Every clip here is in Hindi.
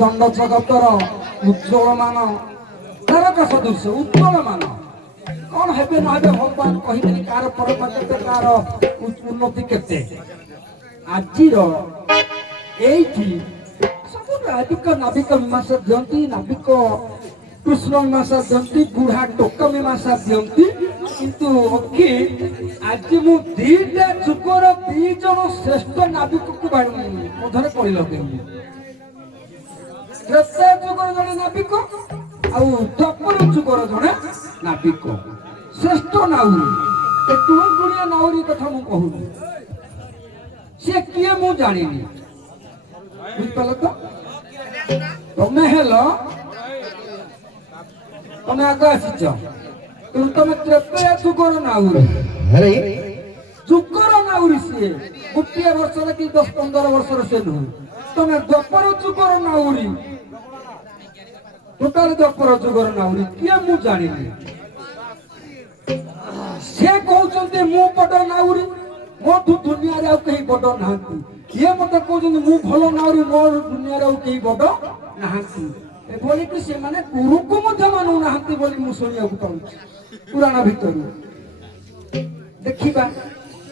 दंड जगतर उज्ज्वल मान तारका सदृश उज्ज्वल मान कौन हेबे न हेबे भगवान कहिदेनी कार परमा केते कार उन्नति केते आजिर एठी सब नाविक नाविक मीमांसा दियंती नाविक कृष्ण मीमांसा दियंती बुढ़ा टोक मीमांसा दियंती किंतु अखि आज मु दीटा जुगर दी जन श्रेष्ठ नाविक को मधुर कली लगे त्रेता जुगर जड़े नाविक द्वापर जुगर जड़े नाविक श्रेष्ठ नाउरी गुड़िया नाउरी कथा मु कहूनी सी किए मु जानी बुझिपाल तो तमें हेल तमें आग आसीच तुम त्रेता जुगर नाउरी जुगर नाउरी सी गोटे वर्ष कि 10-15 वर्ष से नुह तमें द्वापर जुगर नाउरी टोटाल द्वापर जुगर नाउरी किए मु जानी से कहते मु बड़ नाउरी मोठू दुनिया रे कहीं बड़ ना ये मत कहते मु भल नाउरी मो दुनिया रे कहीं बड़ ना बोली कि से माने गुरु को मध्य मानु ना बोली मु सुनिया पाऊँ पुराण भितर देखा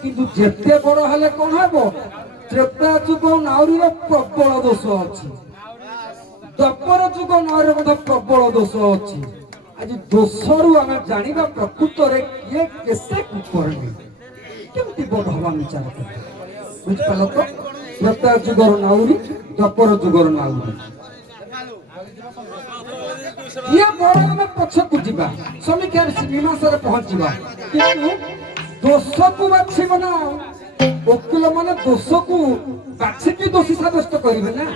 किंतु जेते बड़ हेले कौन हम त्रेता जुग नाउरी प्रबल दोष अच्छी द्वापर जुग नाउरी प्रबल दोष अच्छी आज दोषरु आम जाना प्रकृत में किए केते कुकर्मी केमती बड़ हवा विचार कर बुझिपाल तो त्रेता जुगर नाउरी द्वापर जुगर नाउरी ये बड़ आम पछकू जा समीक्षा मीमांसा पहुंचा किंतु दोष को बाछब ना वकिल मान दोष को बाछिकी दोषी सब्यस्त करेंगे ना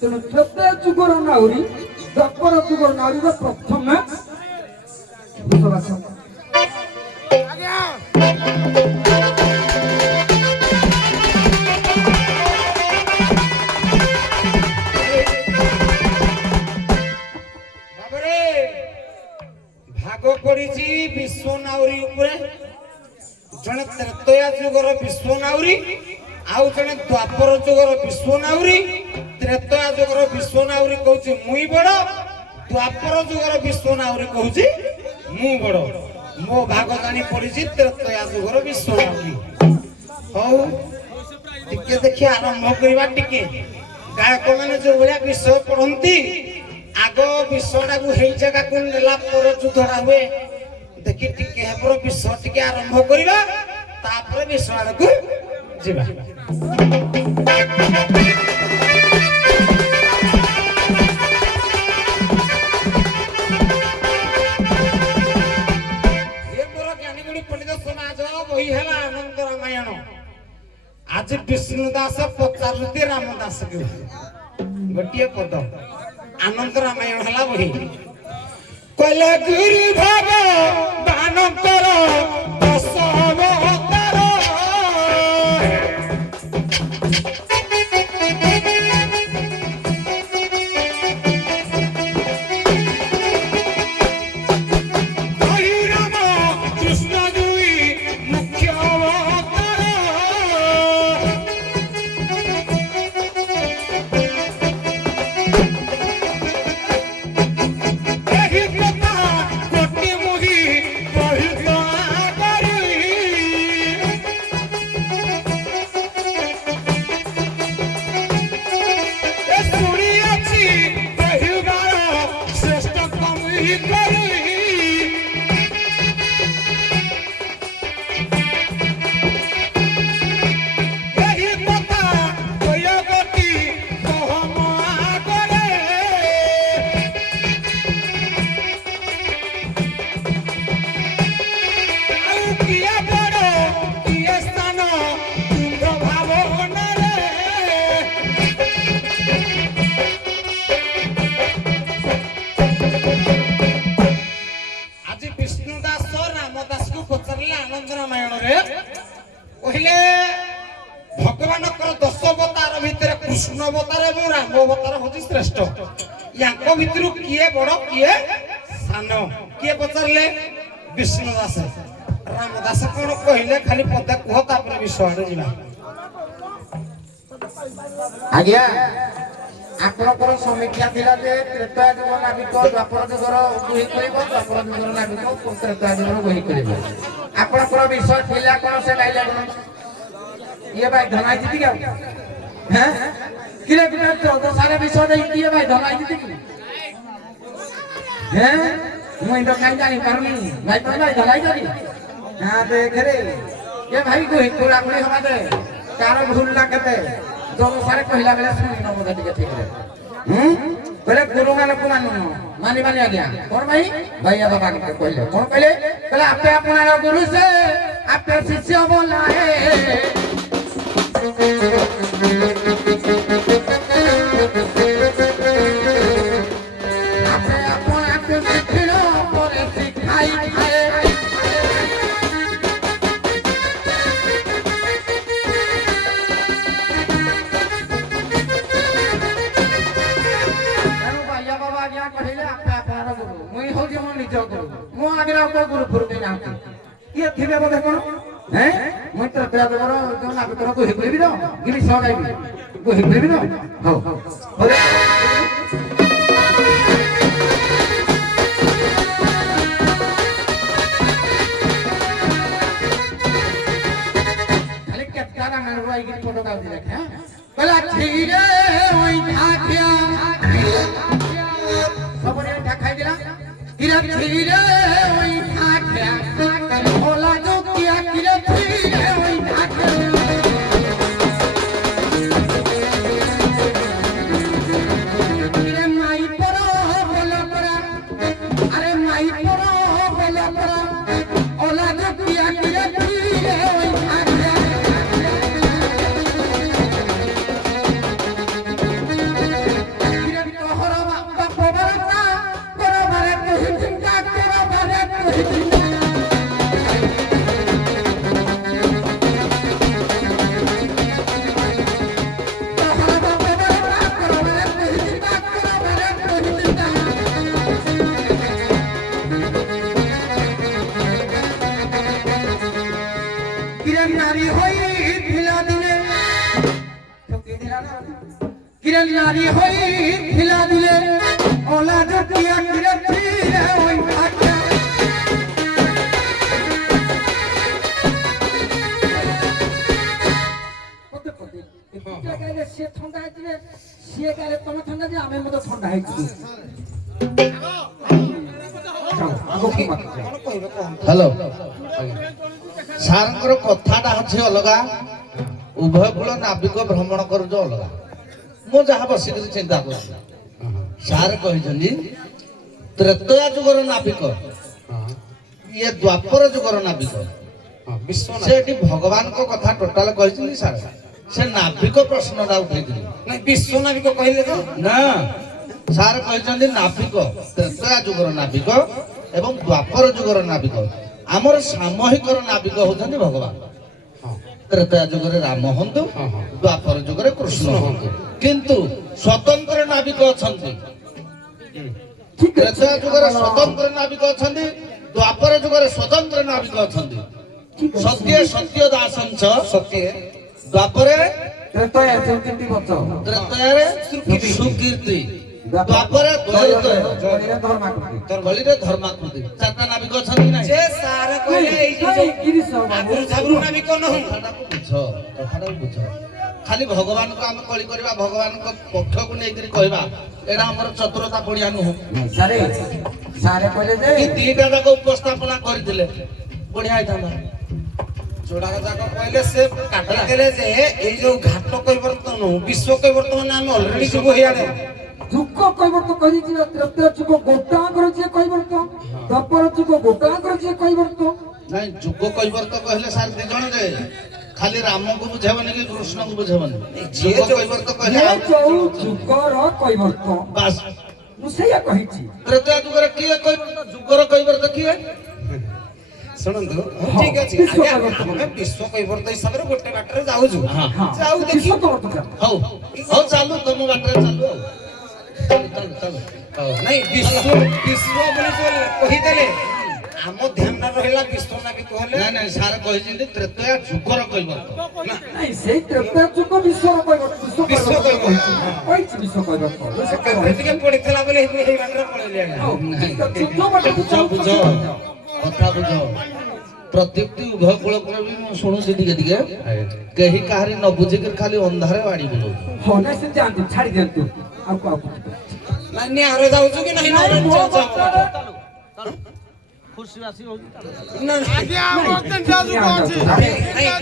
तेणु त्रेता जुगर नाउरी द्वापर जुगर नाउरी प्रथम भाग पड़ी विश्व नाउरी जड़े त्रेतया जुगर विश्व नाउरी आउ जड़े द्वापर जुगर विश्व नाउरी त्रेतया जुगर विश्व नाउरी कहूँ मुई बड़ द्वापर जुगर विश्व नाउरी कहूँ मु बड़ मो भाग जानी पड़ी त्रेतया जुगर विश्व नाउरी हौ टिके देखिए आरंभ करवा टिके गायक मैंने जो भाया विषय पढ़ती आग विषयटा को हे जगह को नेला पर युद्धटा हुए देखी टिके हेबर विषय टिके आरंभ करवा तापर विषय को जीवा बही है आनंद रामायण आज विष्णुदास पचारुती रामदास गोटे पद आनंद रामायण है बही कहले गुरु भाग दानकर दश अवतार कृष्ण अवतार और राम अवतार हूँ श्रेष्ठ या भितर किए बड़ किए सान किए पचारे विष्णुदास रामदास कौन कहले खाली पदे कह तापर विषय जा आज्ञा ଆପଣଙ୍କର ସମୀକ୍ଷା ଥିଲା ଯେ ତ୍ରେତୟା ଯୁଗ ନାବିକ ଦ୍ୱାପର ଯୁଗର ବହି କରିବ, ଦ୍ୱାପର ଯୁଗର ନାବିକ ତ୍ରେତୟା ଯୁଗର ବହି କରିବ। ଆପଣଙ୍କର ବିଷୟ ଥିଲା କଣ ସେ ଗାଇଲା କଣ? ଇଏ ଭାଇ ଧନାଇ ଜିତି କି ଆଉ କିରେ କିରେ 14 ସାለ ବିଷୟ ଦେଇ କିଏ ଭାଇ ଧନାଇ ଜିତି କି ମୁଁ ଇndo କାଇଁ ଜାଣି ପାରୁନି ଭାଇ ତ ଭାଇ ଧନାଇ ଜାଣି ଦେଖରେ ଏ ଭାଇ କୁଡ଼ା କୁଡ଼ି ହବା ଦେ କାର ଭୁଲ ନା କେତେ 14 ସାଲେ କହିଲା ବେଳେ ଶୁଣି ନ ମତେ ଟିକେ ଠିକ ରେ କହିଲେ ଗୁରୁ ମାନଙ୍କୁ ମାନି ଆଜ୍ଞା କଣ ଭାଇ ଭାଇया बाबा के कहले कौन कहले कहले आपे अपना गुरु से आपे शिष्य बोला है आपे अपना के सिखलो पर सिखाई है गुरु फुरबी ना ये थिबे बोले कोन हैं মই তো তেরা দেবর তো না ভিতর কই কইবি দ গিলি সগাইবি কই কইবি দ হও বলে খালি কেতকারা না রই গিলি ফটো কাউ দি রাখ হ্যাঁ বলা ঠিরে ওই ঢাকিয়া সবরে ঢাকাই দিলা কিরা ঠিরে ওই ঢাকিয়া ওলা जो किया किरा ठीरे ওই ঢাকিয়া কিরে মাই পড়ো বলো পড়া আরে মাই পড়ো বলো পড়া ওলা जो किया किरा ठीरे ওই ঢাকিয়া কিরে তোহরা বাবা পবরতা করবারে কই চিন্তা করবারে কই চিন্তা नारी होई ढिला दिले किरण नारी होई ढिला दिले ओला जो किया किरण ठीरे होई ढाकिया पते पते এটা গাইলে সে ঠান্ডা হইছে সে গাইলে তুমি ঠান্ডা যে আমি মতো ঠান্ডা হইছি हेलो सारंकर कथाटा हচ্ছে अलगा उभय कूल नाविक भ्रमण करूछ अलगा मु जहा बसिक चिंता कर सार कहिजनी त्रेतया जुगर नाविक ये द्वापर जुगर नाविक सेठी भगवान को कथा टोटल कहिजनी सार से नाविक प्रश्नटा उठैथिली नहीं विश्व नाविक कहले तो ना सार कहिजनी नाविक त्रेतया जुगर नाविक एवं द्वापर जुगर नाविक आमर सामूहिकर नाविक होउछन्ति भगवान त्रेतया जुगरे राम हंतु द्वापर जुगरे कृष्ण हंतु किंतु स्वतंत्र नाविक अछन्ति त्रेतया जुगरे स्वतंत्र नाविक अछन्ति द्वापर जुगरे स्वतंत्र नाविक अछन्ति सत्य सत्य दासंच सत्य द्वापरे त्रेतया सुकीर्ति बच त्रेतयारे सुकीर्ति द्वापरे द्वैत बलिरे धर्माकृति चारटा नाविक अछन्ति नै जे सार कहले एई जो गिरीश बाबू आगुरु झाबुरु नाविक नहु कथाटा बुझ खाली भगवान को आम कଳି करबा भगवान को पक्ष को नै करी कहबा एडा हमर चतुरता पड़िया नु सारे सारे कहले जे कि दीटा जाक उपस्थापना करथिले बढ़िया आइताना जोड़ा जाक कहले से काटला देले जे एई जो घाट परिवर्तन विश्व परिवर्तन हम ऑलरेडी जुग होयाले ଯୁଗ କୈବର୍ତ୍ତ କହିଛି ତ୍ରେତୟା ଯୁଗ ଗୋଟାଙ୍କର ଯିଏ କୈବର୍ତ୍ତ ଦ୍ୱାପର ଯୁଗ ଗୋଟାଙ୍କର ଯିଏ କୈବର୍ତ୍ତ ନାଇଁ ଯୁଗ କୈବର୍ତ୍ତ କହିଲେ ସାର୍ ଦି ଜଣ ଯେ ଖାଲି ରାମଙ୍କୁ ବୁଝେବନି କି କୃଷ୍ଣଙ୍କୁ ବୁଝେବନି ଯିଏ ଯୁଗ କୈବର୍ତ୍ତ କହିଲେ ଯିଏ ଯୋଉ ଯୁଗର କୈବର୍ତ୍ତ ବାସ୍ ମୁଁ ସେଇଆ କହିଛି ତ୍ରେତୟା ଯୁଗରେ କିଏ କୈବର୍ତ୍ତ ଯୁଗର କୈବର୍ତ୍ତ କିଏ ଶୁଣନ୍ତୁ ଠିକ ଅଛି ଆମେ ବିଶ୍ଵ କୈବର୍ତ୍ତ ହିସାବରେ ଗୋଟେ ବାଟରେ ଯାଉଛୁ ହଁ ଯାଉ ଦେଖି ହଉ ହଉ ଚାଲୁ ତମ ବାଟରେ ଚାଲୁ ଆଉ ଚାଲୁ ଚାଲୁ नहीं विश्व विश्व बोले जो कही देले ଆମ ଧ୍ୟାନ ରହିଲା ବିଶ୍ୱନାବିକ ହେଲେ ନାଇଁ ନାଇଁ ସାର୍ କହିଛନ୍ତି ତ୍ରେତୟା ଯୁଗର କୈବର୍ତ୍ତ। ନାଇଁ ସେଇ ତ୍ରେତୟା ଯୁଗ ବିଶ୍ୱର କୈବର୍ତ୍ତ ବିଶ୍ୱ କୈବର୍ତ୍ତ। କହିଛି ବିଶ୍ୱ କୈବର୍ତ୍ତ କେତେ ଟିକେ ପଡିଥିଲା ବୋଲି ଏଇ ବାଟରେ ପଳେଇଲି ଆଜ୍ଞା। ବୁଝ କଥା ବୁଝ। ପ୍ରତ୍ୟେକଟି ଉଭୟ କୂଳକୁ ବି ମୁଁ ଶୁଣୁଛି ଟିକେ ଟିକେ କେହି କାହାରି ନ ବୁଝିକି ଖାଲି ଅନ୍ଧାରେ ବାଡ଼ି ବୁଲଉଛି। ହଁ ନାଇଁ ସେ ଯାଆନ୍ତୁ ଛାଡ଼ି ଦିଅନ୍ତୁ ଆଉ କାହା ନାଇଁ ନିଆରେ ଯାଉଛୁ କି ନାହିଁ ନା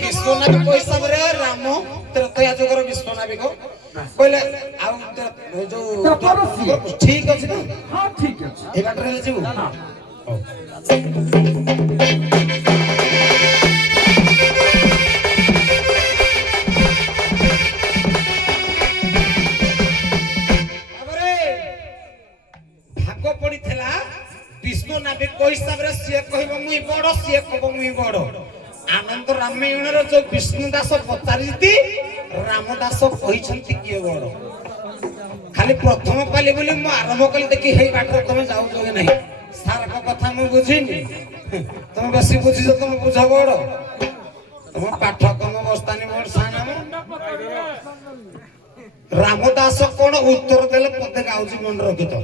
ବିଶ୍ୱନାବିକ ହିସାବରେ ରାମ ତ୍ରେତୟା ଯୁଗର ବିଶ୍ୱନାବିକ କହିଲେ ଆଉ ଯୋଉ ଠିକ ଅଛି ନା ହଁ ଠିକ ଅଛି ଏଇ ବାଟରେ ହେଲେ ଯିବୁ ଭାଗ ପଡିଥିଲା ବିଶ୍ୱନାବିକ ହିସାବରେ ସିଏ କହିବ ମୁଇଁ ବଡ ସିଏ କହିବ ମୁଇଁ ବଡ। ଆନନ୍ଦ ରାମାୟଣର ଯୋଉ ବିଷ୍ଣୁ ଦାସ ପଚାରିଛନ୍ତି ରାମଦାସ କହିଛନ୍ତି କିଏ ବଡ। ଖାଲି ପ୍ରଥମ ପାଲି ବୋଲି ମୁଁ ଆରମ୍ଭ କଲି ଦେଖି ହେଇ ବାଟରେ ତମେ ଯାଉଛ କି ନାହିଁ। ସାରଙ୍କ କଥା ମୁଁ ବୁଝିନି ତମେ ବେଶୀ ବୁଝିଛ ତମେ ବୁଝ ବଡ ତମ ପାଠ କମ ବସ୍ତାନି ମୋର ସାନ ରାମଦାସ କଣ ଉତ୍ତର ଦେଲେ ପଦେ ଗାଉଛି ମନେ ରଖିଥ।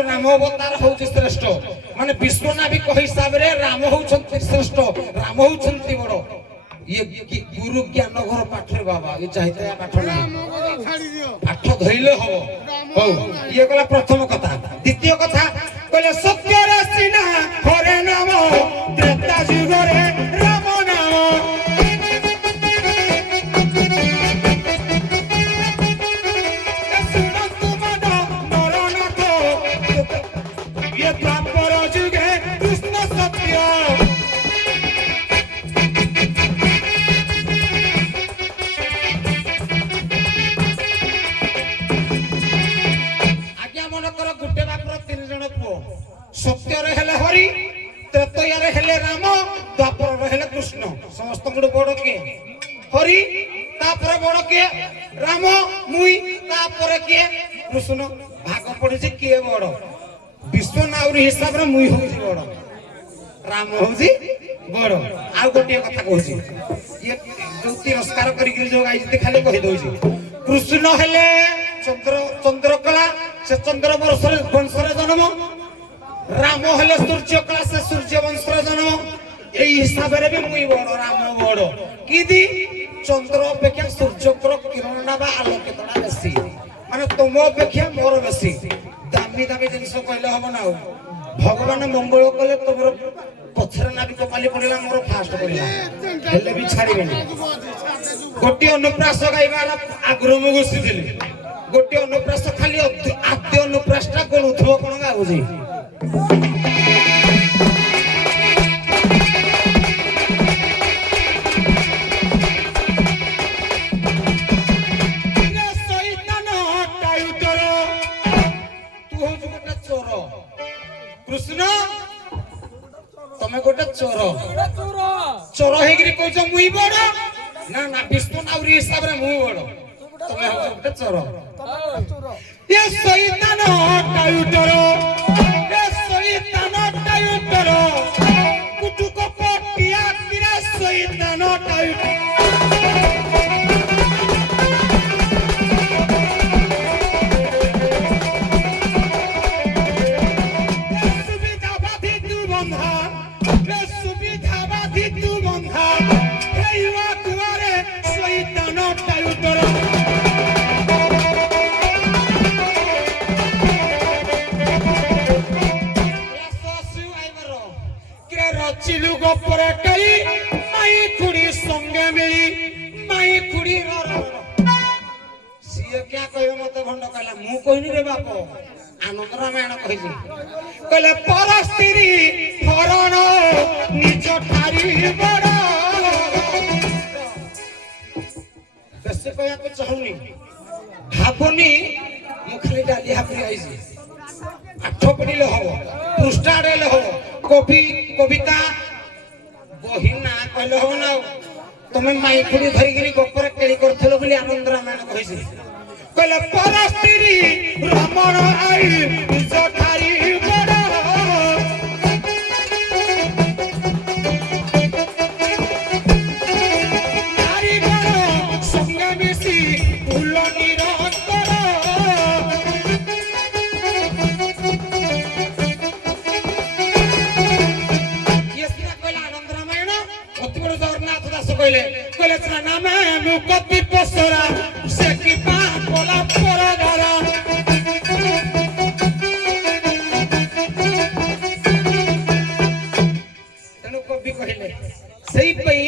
राम अवतार हूँ श्रेष्ठ माने विश्वनाविक हिसाब रे राम होउछन्ति श्रेष्ठ राम होउछन्ति बड़ ये गुरु ज्ञान घर पाठ बाबा ये चाहते पाठ ना पाठ धइले हो हो ये गला प्रथम कथा द्वितीय कथा कहले सत्य रे सिना हरे नाम त्रेता युग रे राम नाम सत्य रे हेले हरि त्रेतया रे हेले राम द्वापर रे हेले कृष्ण समस्त गुड बड़ के हरि तापर बड़ के राम मुई तापर के कृष्ण भाग पड़े किए बड़ विश्वनाउरी हिसाब रे मुई होउची बड़ राम होउची बड़ आ गोटे कथा कहूची ये जो तिरस्कार करी जो गाई खाली कहि दउची कृष्ण हेले चंद्रकला से चंद्र वंश रे जन्म राम हेले सूर्य कला से सूर्य वंश जन्म यही हिसाब रे भी मुई बड़ राम बड़ किदी चंद्र अपेक्षा सूर्य किरण बा आलोकितटा बेसी माने तुम अपेक्षा मोर बेसी दामी दामी जिनिस कहले हबो ना भगवान मंगल कले तोर पछरे नाबी कपाली पड़िला मोर फास्ट पड़िला हेले भी छाड़ीबेनी गोटी अनुप्रास गाइबाला आग्रह मु घुसिथिली गोटी अनुप्रास खाली आद्य अनुप्रासटा गणुथबो कोन गाउजी कृष्ण तमे गोटे चोर चोर हेगिरी कहछ मुई बड़ ना ना विष्णुनाउरी हिसाब रे मुई बड़ तमे हो गोटे चोर ये शैतान टाइटर ये शैतान टाइटर कुटुक पटिया किरा शैतान टाइटर କହିବେ ମତେ ଭଣ୍ଡ କହିଲା ମୁଁ କହିନି ରେ ବାପ ଆନନ୍ଦ ରାମାୟଣ କହିଛି କହିଲେ ପର ସ୍ତ୍ରୀ ହରଣ ନିଜ ଠାରି ବଡ ବେଶୀ କହିବାକୁ ଚାହୁଁନି ଭାବୁନି ମୁଁ ଖାଲି ଡାଲି ହାପୁରି ଆଇଛି ପାଠ ପଢିଲେ ହବ ପୃଷ୍ଠା ଆଡେଲେ ହବ କବିତା ବହି ନା କହିଲେ ହବ ନା তুমি মাইকুড়ি ধরিকি গোপরে কেড়ি করছিল বলে আনন্দ রামায়ণ কইছে কইলে পর স্ত্রী রমণ আই নিজ ঠারি বড় নারী বড় সঙ্গে মিশি ফুল নিরন্তর ইয়েসনা কইলা আনন্দ রামায়ণ অতি বড় জগন্নাথ দাস কইলে কইলে নামে মুকতি পসরা সে কি পা কোলা পরদারা তেনু কবি কহিলে সেই পই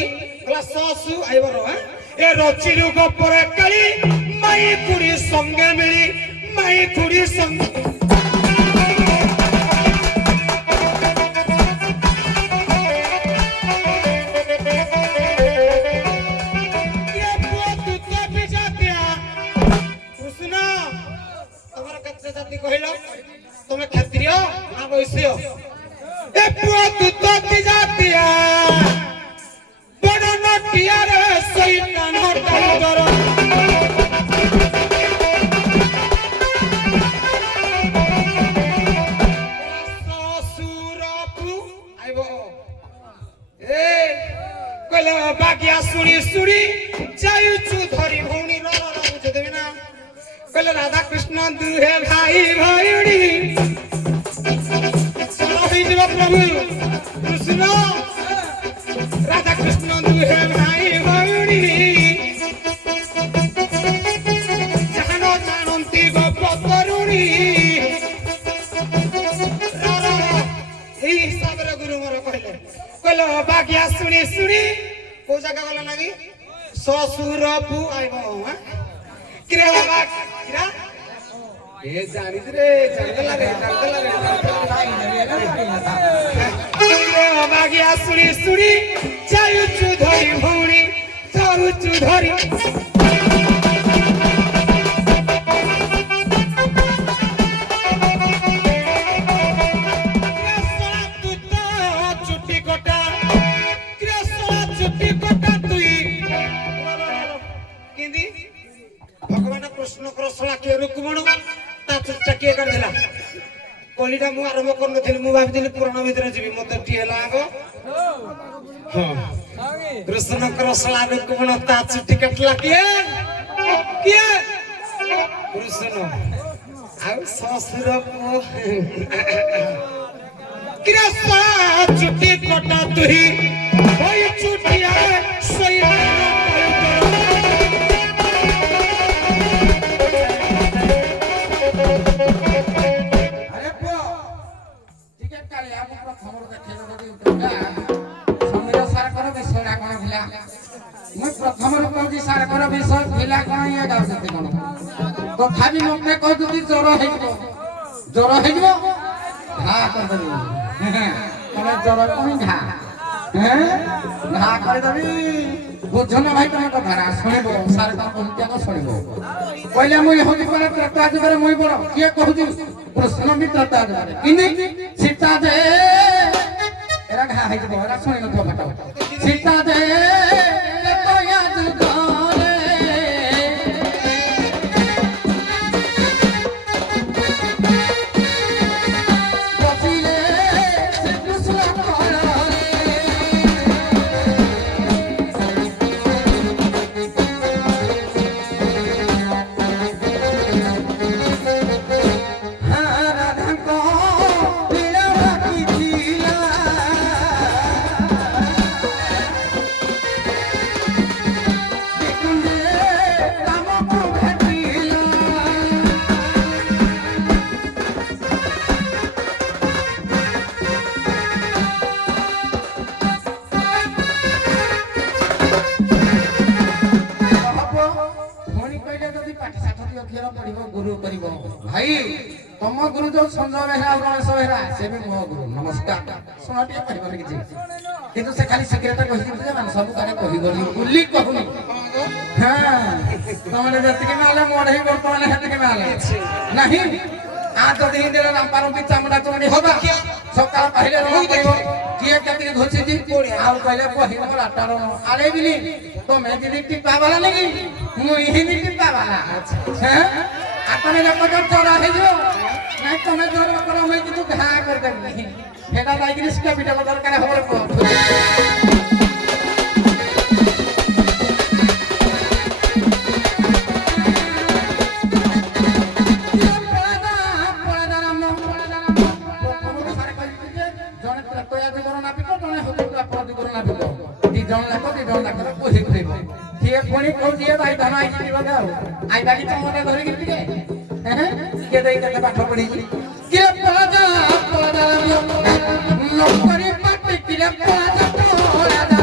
ক্লাস সসু আইবর এ রচিলু গপরে কালি মাই কুড়ি সঙ্গে মিলি মাই কুড়ি সঙ্গে কহিল তুমি ক্ষত্রিয় না বৈশ্য এ পুয়া তুতি জাতিয়া বড় নটিয়ারে শয়তান টাইগর সসুরপু আইব এ কইলে বাগিয়া শুনি শুনি যাইছু ধরি ভৌনি র বুঝে দেবে না কইলে রাধা কৃষ্ণ দুহে ভাই ভাইড়ি চলো হইଯିବ প্রভু কৃষ্ণ রাধা কৃষ্ণ দুহে ভাই ভাইড়ি জানো জানন্তি গোপ তরুণী এই হিসাବରେ গুরু মোর কইলে কইলে বাগিয়া শুনি শুনি কোন জায়গা গলা লাগি শ্বশুরপু আইব কিরে বাবা কিরা এ জানিস রে জানদলা রে কিরে বাবা গিয়া শুনি শুনি যাইছু ধরি ভৌনি ধরুছু ধরি চুটি কটা তুই কিন্দি ভগবান কৃষ্ণ শলা কিଏ ରୁକ୍ମଣ ତା ଚୁପଟା କିଏ କାଢିଦେଲା କଲିଟା ମୁଁ ଆରମ୍ଭ କରିନଥିଲି ମୁଁ ଭାବିଥିଲି ପୁରାଣ ଭିତରେ ଯିବି ମତେ ଟି ହେଲା ଆଗ କୃଷ୍ଣଙ୍କର ଶଳା ରୁକ୍ମଣ ତା ଚୁଟି କାଟିଲା କିଏ କିଏ କୃଷ୍ଣ ଆଉ ଶ୍ୱଶୁର ପୁଅ କିରେ ଶଳା ଚୁଟି କଟା ତୁହି ওই চুটিয়া শৈতান আরে পুଅ ଟିକେ କାଲି ଆମ ପ୍ରଥମରୁ ଦେଖେଇଲ ଯଦି ସମୀର ସାରଙ୍କର ବିଷୟଟା କଣ ଥିଲା ମୁଁ ପ୍ରଥମରୁ କହୁଛି ସାରଙ୍କର ବିଷୟ ଥିଲା କଣ ଇଏ ଗାଉଛନ୍ତି କଣ ତଥାପି ମତେ କହୁଛନ୍ତି ଜ୍ୱର ହେଇଯିବ ଘା କରିଦେବି ତମେ ଜ୍ୱର କଣ ଘା ঘা କରିଦେବି ବୁଝୁନ ଭାଇ ତମ କଥାଟା ଶୁଣିବ ସାରଙ୍କର କହୁଥିବାକୁ ଶୁଣିବ କହିଲେ ମୁଇଁ ହଉଛି ପରେ ତ୍ରେତୟା ଯୁଗରେ ମୁଇଁ ବଡ କିଏ କହୁଛି କୃଷ୍ଣ ବି ତ୍ରେତୟା ଯୁଗରେ କିନ୍ତୁ ସୀତା ଯେ ଏରା ଘା ହେଇଯିବ ଏରା ଶୁଣି ନଥିବ ଫଟ ସୀତା ଯେ ତ୍ରେତୟା ଯୁଗରେ ବସିଲେ ଶ୍ରୀକୃଷ୍ଣ କରିବ ଗୁରୁ କରିବ ଭାଇ ତମ ଗୁରୁ ଯୋଉ ସଞ୍ଜୟ ବେହେରା ଆଉ ରମେଶ ବେହେରା ସେ ବି ମୋ ଗୁରୁ ନମସ୍କାର ଶୁଣ ଟିକେ କହିବନି କିଛି କିନ୍ତୁ ସେ ଖାଲି ସିକ୍ରେଟ କହିଛନ୍ତି ଯେ ମାନେ ସବୁ କାଳେ କହିଗଲି ବୋଲି କହୁନି ହଁ ତମେ ଯେତିକି ମାଲେ ମୋର ହିଁ ବର୍ତ୍ତମାନ ସେତିକି ମାଲେ ନାହିଁ ଆ ଯଦି ହିନ୍ଦୀରେ ରାମପାରନ୍ତି ଚାମଡ଼ା ଚମଡ଼ି ହବା ସକାଳ ପାହିଲେ ରଙ୍ଗ କରିବ କିଏ କେତିକି ଘୋଷିଛି ଆଉ କହିଲେ କହିବ ରାଟାର ଆରେ ବିନି ତମେ ଯଦି ଟିପା ବାଲା ନାଇଁ ମୁଁ ହିନ୍ଦୀ ଟିପା ବାଲା আর তুমি যখন চড়া হয়েছিল নাই তুমি জন্ম করো আমি কিন্তু ঘা করতে নাই সেটা বাইক রিস্কা বিটা দরকার হবার পর ପୁଣି କହୁଛି ଭାଇ ଧନ ଆଇଛି ବୋଧେ ଆଉ ଆଇବାକି ତମରେ ଧରିକି ଟିକେ କିଏ ଦେଇ କେତେ ପାଠ ପଢିଛି କିଏ ପଳାଦା ପଳାଦା ନକରି ପାଟି କିରେ ପଳାଦା ପଳାଦା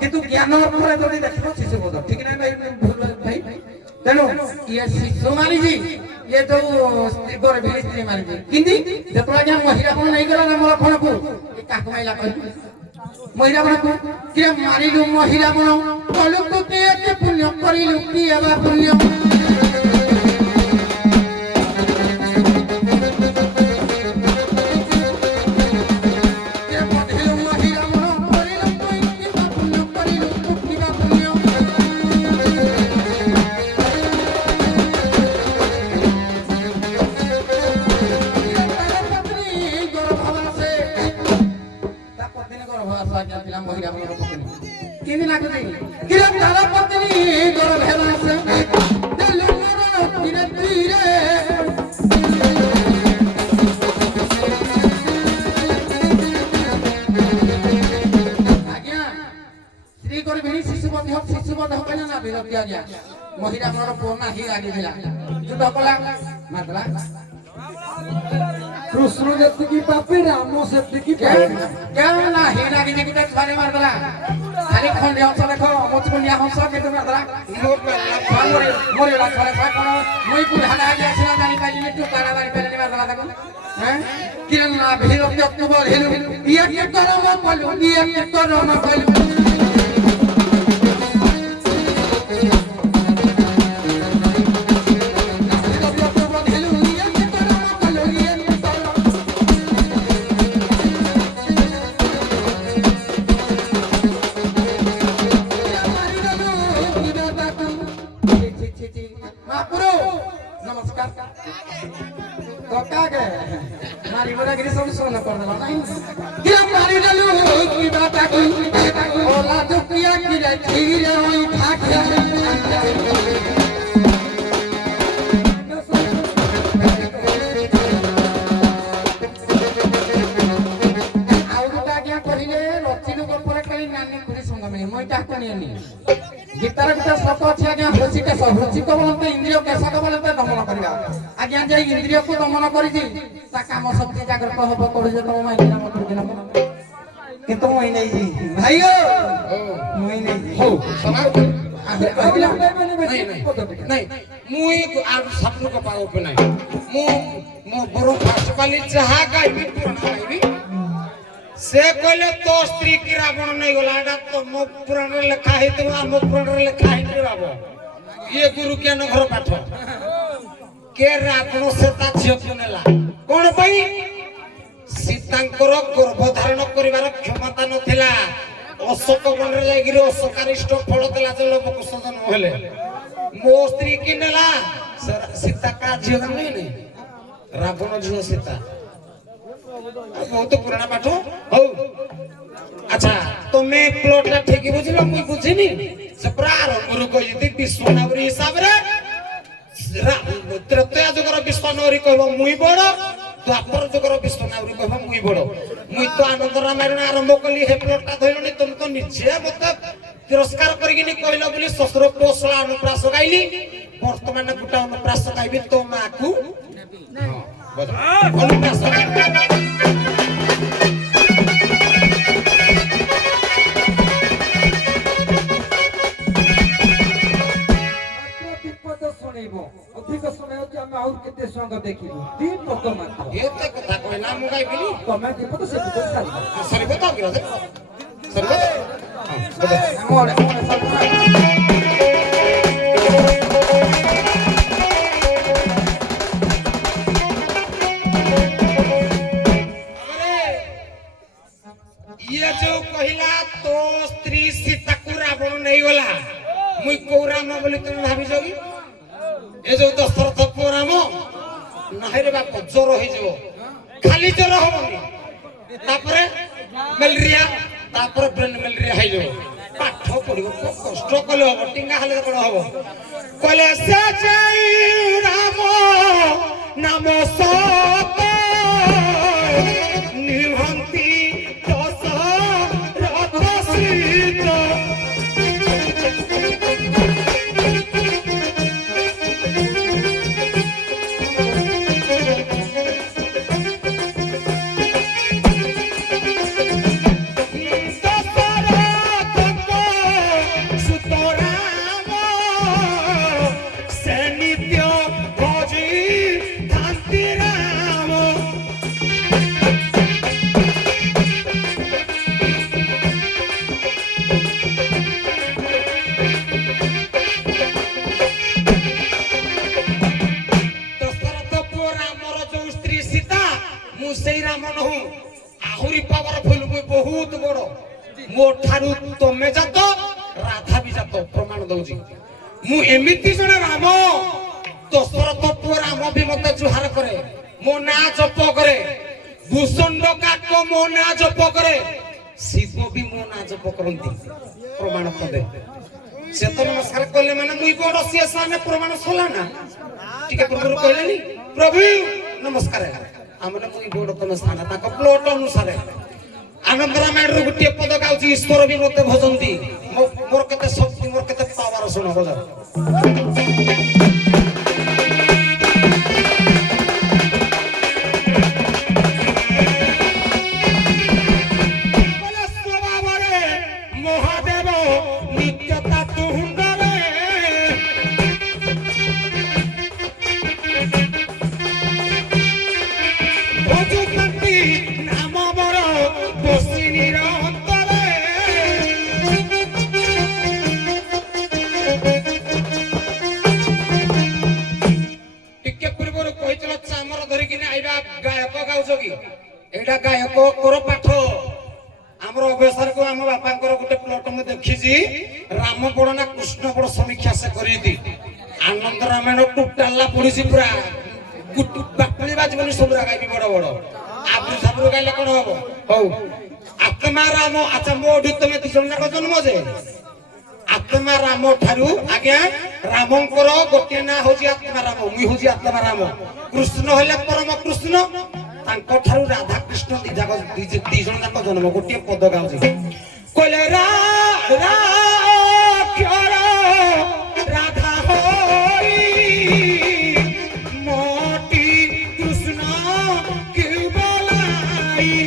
কিন্তু জ্ঞান অর্থরে যদি দেখব শিশুবোধ ঠিক না ভাই ভাই তেণু ইয়ে শিশু মারিছি ইয়ে তো গরে ভিড়ি স্ত্রী মারিছি কিন্তু যেতলা জ্ঞান মহিলা কোন নাই গলা না লক্ষণকু এই কাকু মাইলা কই মহিলা কোন কে মারিলু মহিলা কোন কলু তো কে পুণ্য করিলু কি এবা পুণ্য किनी लागुनी किरे तारा पत्नी गोर भेला से दिल मोर किरे तीरे आज्ञा श्री गोर भेणी शिशुबोध हो कहना ना विरक्ति आज्ञा महिला मोर पोना ही लागी दिला युद्ध कला मातला कृष्ण ଯେତିକି ପାପି ରାମ ସେତିକି क्या ना ही लागी जे किते छारे मार दला खाली खंडे हंस देख मचकुनिया हंस केते मार दला मोरे ला छारे छा कोन মই पुर हाना आगे आछला जानी पाइली तू तारा बारी पेले मार दला ताको हैं किरण ना भीर अक्टोबर हेलु इया के करो म पलु इया के करो म पलु मारी बोला गिरी सब सोना कर देला नहीं गिरा मारी डालू की बात की ओला जो किया गिरा खीरे ओई ठाके आउटा क्या कहिले रचिलु गोपरे कली नानी खुरी संग में मोइटा कोनियानी गीतार गीता सत अछि आज्ञा होसी के होसी को बोलते इंद्रिय केसा को बोलते दमन करिया आज्ञा जे इंद्रिय को दमन करिछि ता काम शक्ति जागृत होबो कोडे जे तम माइना मत दिना किंतु मोइ नै जी भाइयो मोइ नै हो सना नहीं मुई आ सपन को पाओ पे नहीं मो बरो फास्ट पाली जहा गाइबी पुराना गाइबी से कहले तो स्त्री की रावण नहीं गला एटा तो मो पुराण रे लिखा है तो मो पुराण रे लिखा है रे बाबू ये गुरु के न घर पाठ के रावण सीता झियो नेला कोन पई सीतांकर गर्भ धारण करिवार क्षमता नथिला अशोक वन रे लागिरो अशोकारिष्ट फल देला जे लोक कुसदन होले मो स्त्री की नेला सीता का झियो नहीं रावण झियो सीता बहुत पुराना पाठ हो अच्छा तुम्हें प्लॉट ला ठीक बुझलो मुई बुझिनी से प्रारंभ रो कहि विश्वनावरी हिसाब रे त्रेतया जुगर विश्व ଶ୍ମଶାନରୀ କହିବ ମୁଇଁ ବଡ଼ ଦ୍ୱାପର ଯୁଗର ବିଶ୍ୱନାଉରୀ କହିବ ମୁଇଁ ବଡ଼ ମୁଇଁ ତ ଆନନ୍ଦ ରାମାୟଣ ଆରମ୍ଭ କଲି ହେ ପ୍ଲଟଟା ଧଇଲଣି ତମେ ତ ନିଜେ ମତେ ତିରସ୍କାର କରିକିନି କହିଲ ବୋଲି ଶ୍ୱଶୁର କୋଶଳା ଅନୁପ୍ରାସ ଗାଇଲି ବର୍ତ୍ତମାନ ଗୋଟା ଅନୁପ୍ରାସ ଗାଇବି ତୋ ମାକୁ ଅନୁପ୍ରାସ ବିପଦ ଶୁଣିବ ଅଧିକ ସମୟ ହଉଛି ଆମେ ଆଉ କେତେ ସଙ୍ଗ ଦେଖିବୁ ଦି ପଦ ମାତ୍ର ଏତେ କଥା କହିଲା ମୁଁ ଗାଇବିନି ତମେ ବିପଦ ସେ ବିପଦ ସାରିବ ସରିବ ତ ବିରାଜ ସରିବ ମନେ ମନେ ସବୁ ये जो कहिला तो स्त्री सीता को रावण नहीं गला मुई को राम बोली तुम भाबी जोगी ए जो दशरथ को राम नाही रे बाप जोर होई जो खाली जोर होबनी तापरे मलेरिया तापरे ब्रेन मलेरिया होई जो पाठ पढिबो कष्ट कले हो टिंगा हाले कोन हो कले से जाई राम नाम सत निहंती बहुत बड़ मो ठारू तमे जात राधा भी जात प्रमाण दउजी मु एमिति जने राम दशरथ पुଅ राम भी मते जुहार करे मो ना जप करे भूषण काक मो ना जप करे शिव भी मो ना जप करंती प्रमाण पदे से तो नमस्कार करले माने मुई बड़ से साने प्रमाण सला ना ठीक पूर्व कहलेनी प्रभु नमस्कार हमने मुई बड़ तम स्थान ताक प्लॉट अनुसार आनंद रामायण गोटे पद गाउची ईश्वर भी मते भजंती मोर केते शक्ति मोर केते पावर सुनो बजा बोले स्वभावरे महादेव नित्यता तुंडरे भजंती नाम बर बसिनीर अंतरे टिके पूर्व कहितल चामर धरिकिने आइबा गायक गाउछ कि एटा गायक कोर पाठ हमर अभ्यासर को हम बापांकर गुटे प्लॉट में देखिजी राम बड़ ना कृष्ण बड़ समीक्षा से करिदी आनंद रामायण टुटाला पड़िसी पूरा गुटु बापली बाजबनी सब गाइबी बड़ बड़ आबु सबरु गाइले कोन हो हौ आत्मा राम अच्छा मोडु तमे दिसन जाक जन्म जे आत्मा राम ठारू आज्ञा रामंकर गोटे ना होजी आत्मा राम मुई होजी आत्मा राम कृष्ण हले परम कृष्ण तांको ठारू राधा कृष्ण दी जन जाक जन्म गोटे पद गाउजी कहले रा रा क्यारा राधा होई मोटी कृष्ण की बोलाई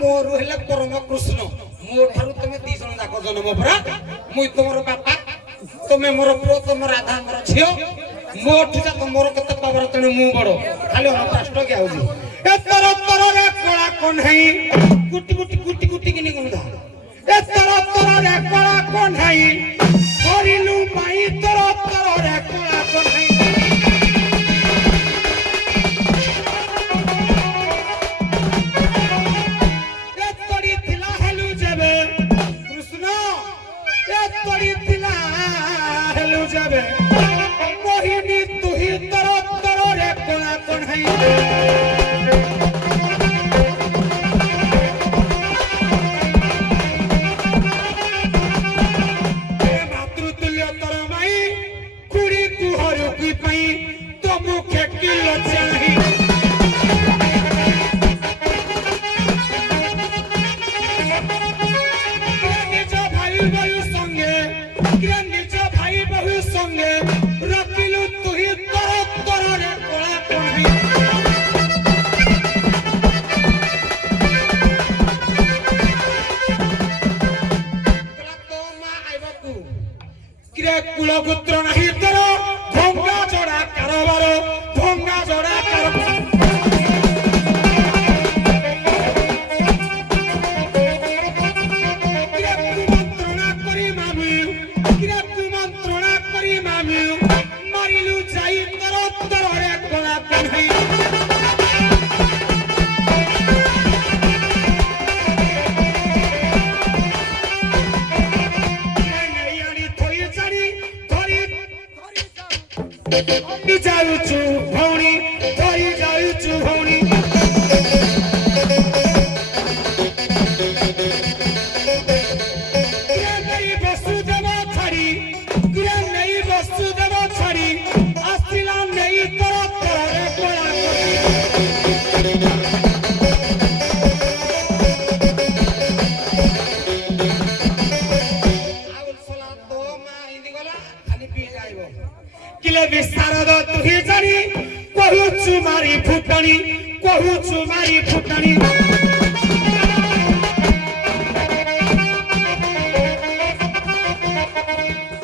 मोरु हेले परम कृष्ण मो ठारू तमे दी जन जाक जन्म परा मुई तमर बापा तमे मोर पुओ तम राधा मोर छियो मोठ जाक मोर कते पावर तने मु बडो खाली हम राष्ट्र के आउजी ए तर रे कोला कोन हई गुटी गुटी गुटी गुटी किनी कोन धा ए तर रे कोला कोन हई हरिलु माई तर रे कोला कोन हई मोहिनी तुही तरत ମାତୃତୁଲ୍ୟ ତୋର ମାଇ କୁଡ଼ି କୁହରୁ କି ପାଇଁ ତୋ ମୁଖେ କିଲୋ ଚାହିଁ ନିଜ ଭାଇ ବହୁ ସଙ୍ଗେ ନିଜ ଭାଇ ବହୁ ସଙ୍ଗେ ରଖିଲୁ ତୁହି ତୋର ତୋରରେ କଳା କଣ୍ଢେଇ কুলপুত্র নাহি তোর ভঙ্গা জোড়া কারবার ভঙ্গা জোড়া কুমন্ত্রণা করি মামি কুমন্ত্রণা করি মামি মারিলু যাই তোর তরে কোলা কন্হাই जाऊचु भौणी धरी जाऊचु भौणी वसुदेव छाड़ी वसुदेव छाड़ी आसिला नहीं तर तोरे कोला किले विस्तारद तुही जानी कहुचु मारी फुटणी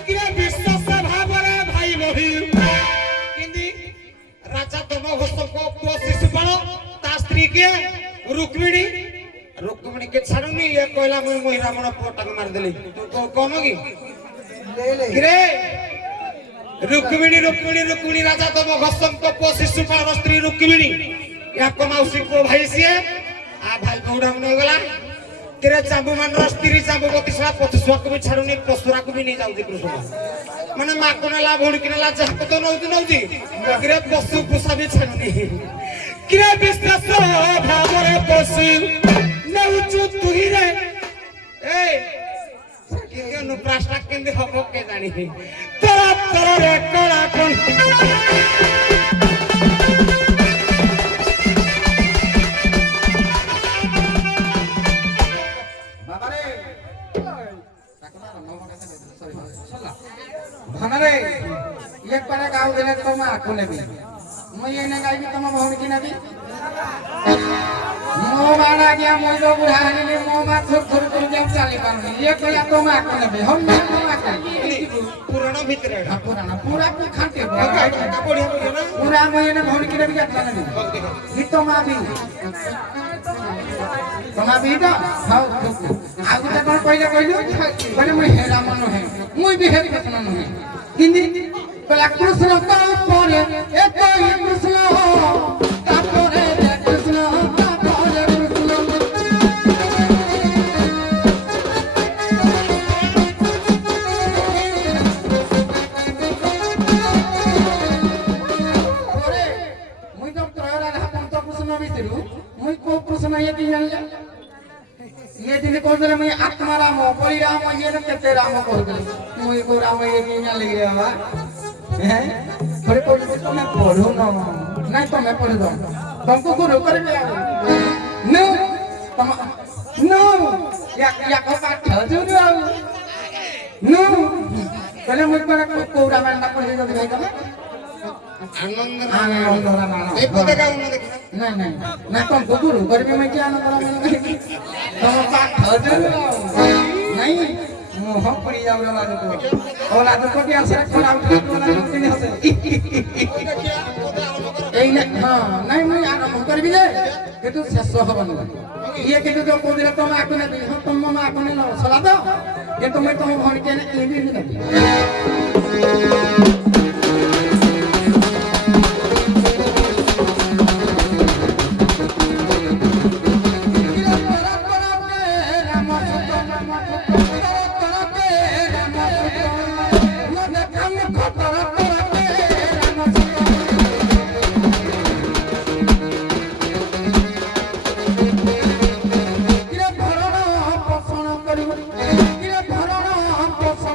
किले विश्वास भावरे भाई मोहि किंदी राजा तमघोष को पुओ शिशुपाल ता स्त्री के रुक्मिणी के छाड़ुनी ये कहला मुई रावण पोटक मार देली तू कौन की किरे रुक्मिणी राजा तम घसम को पुओ शिशुपाल स्त्री रुक्मिणी या को मौसी को भाई सिए आ भाई गौड़ा मन गला तेरे चाबू मान स्त्री चाबू बतिसला पतिसवा को भी छाडुनी पसुरा को भी नहीं जाउजी कृष्ण माने मा कोनला भोडी किनला जा को तो नौजी तेरे पशु पुसा भी छाडुनी किरे विश्वास भावरे पशु नेउचु तुही रे ए किंगे नुप्राष्टा किंगे हबो के जानी तोरा तोरा रे कोला कोन बाबा रे भानरे एक पारा गाव गेले तो मा कोने भी মই এনে গাইবি তোমার ভৌনি কি নাবি মো বানা গিয়া মই তো বুড়া হইনি মো মা থুর থুর করে যাও চালি পারনি ये কইয়া তোমা কোনে भी हम ना তোমা কাই पुराना भीतर पुराना पूरा को खाते बढ़िया ना पूरा মই এনে ভৌনি কি নাবি কাটলা নাবি ই তোমা भी তোমা भी তো হাও আউ গুটা কোন কইলা কইলু মানে মই হেরা মন হে মই भी হেরি কথা মন হে কিন্তু কলা কৃষ্ণ তারপরে একই কৃষ্ণ তারপরে কৃষ্ণ তারপরে কৃষ্ণ ওরে মুই তো ত্রয়রা রাখম তো কৃষ্ণ ভিতরু মুই কো কৃষ্ণ এতি জানলে ये दिन को जरा मैं आत्मा राम बलि राम ये न केते राम कर दे मुई को राम ये की ना लग रे बा हैं थोड़े को तो मैं पढ़ो ना नहीं तो मैं पढ़ दो तुमको गुरु कर दे नो तम नो या को पाठ जो नो पहले मुई पर को राम ना पढ़े जो भाई का आनंद राम ए पदे का देखी नहीं ना तुमको गुरु कर मैं क्या ना करा तुम पाठ नहीं मोह पड़ी जाओ ना तो ओला तो कोटी आसरे खड़ा उठा वाला दिन हसे এই না নাই মই আরম্ভ করবি যে কিন্তু শেষ হবে না ইয়ে কিন্তু তো কোদিরা তুমি আকনে দিই হ্যাঁ তুমি মা আকনে না সলা দাও কিন্তু মই তুমি ভনি কেন এই দিন না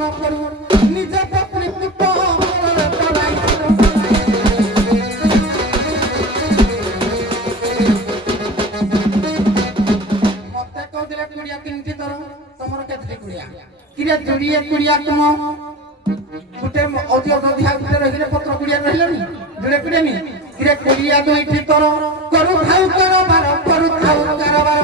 ଦହନ କରୁ ନିଜ ପତ୍ନୀ ପୁତ ମନରେ ତରାଇଥିଲ। ମତେ କହୁଥିଲେ କୁଡ଼ିଆ ତିନିଟି ତର ତମର କେତେ କୁଡ଼ିଆ କିରେ ଯୋଡ଼ିଏ କୁଡ଼ିଆ ତୁମ ଗୋଟେ ଅଧିକ ଅଧିକା ଗୋଟେ ରହିଲେ ପତ୍ର କୁଡ଼ିଆ ରହିଲନି ଯୋଡ଼େ କୁଡ଼ିଆନି କିରେ କୁଡ଼ିଆ ଦୁଇଟି ତର କରୁଥାଉ କାରବାର କରୁଥାଉ କାରବାର।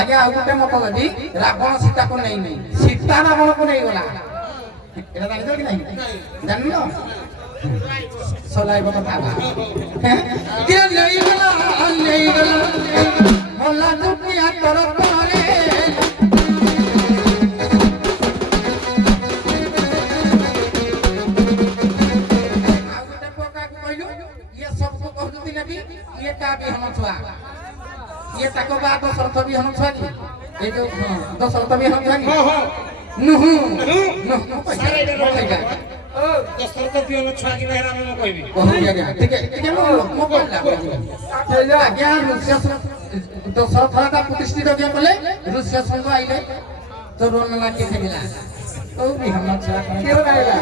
ଆଜ୍ଞା ଆଉ ଗୋଟେ ମତ ଯଦି ରାବଣ ସୀତାକୁ ନେଇ ସୀତା ରାବଣକୁ ନେଇଗଲା ଏଟା ଜାଣିଛ କି ନାହିଁ ଜାଣିଲ ସଲାଇବ କଥା ନେଇଗଲା ମଲା ଦୁନିଆ ତର ତଳେ ଆଉ ଗୋଟେ ପକାକୁ କହିଲୁ ଇଏ ସବୁ କହୁଛନ୍ତି ନେବି ଇଏ ତା ବିହନ ଛୁଆ ये ताको बा दशरथ भी हम छानी ए जो दशरथ भी हम छानी नुहु सारे डर लगा ओ दशरथ भी हम छुआ की नहीं राम में कहबी कहू गया ठीक है मो बोलला आज्ञा ऋष्य दशरथ का प्रतिष्ठित हो गया बोले ऋष्य संग आइले तो रोन लागे खेला ओ भी हम छुआ के आइला